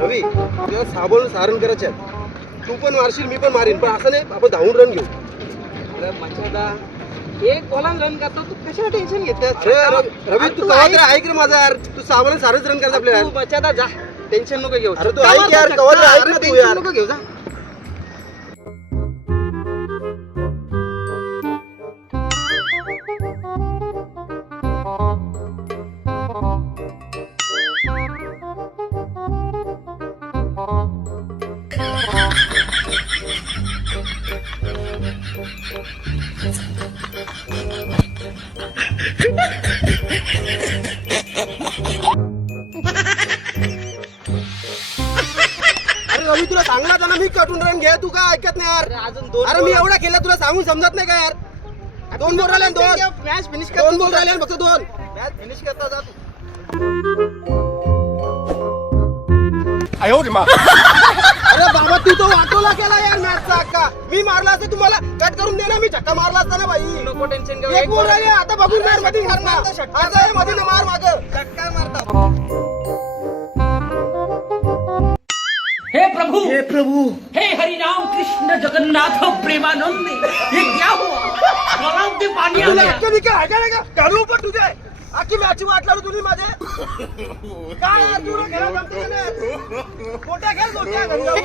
रवी तुला साबण सारण करायचे तू पण मारशील मी पण मारीन पण असं नाही आपण धावून रन घेऊ. मचादा एक बॉला रन करतो तू कशाला टेन्शन घेते रवी तू कवा तरी ऐक रे माझा यार. तू साबण सारच रन करायचं आपल्याला तू मचादा जा टेन्शन नको घेऊ. अरे तू ऐक यार, कवा तरी ऐक ना तू यार. नको घेऊ जा. रवी तुला सांगला होता ना मी कटून रन घे तू काय ऐकत नाही यार? अरे अजून दोन अरे मी एवढा केला तुला सांगून समजत नाही का यार? दोन बोल राहिले दोन. मॅच फिनिश दोन बोल राहिले फक्त दोन. मॅच फिनिश करता जा तू. अरे बाबा तू तो वाटोला केला यार मॅचचा अक्का मी मारला असता तुम्हाला कट करून दे ना मी झक्का मारला असता ना बाई? नको टेन्शन घेऊ एक बोल राहिले आता बघून मारमध्ये मारणार आता मध्ये ना मार माग. काय मारता. हे प्रभु! हे प्रभु! हे हरिनाम कृष्ण जगन्नाथ प्रेमानंद ये क्या हुआ? गलाव के पानी आ तुला गया अक्का बिक्का आहे का काढू पण तुझे. अख्खी मॅच वाट लावली तुम्ही माझे. काय यार तू खेळा जमते का नाही? मोठ्या खेळ मोठ्या घरी जाऊ.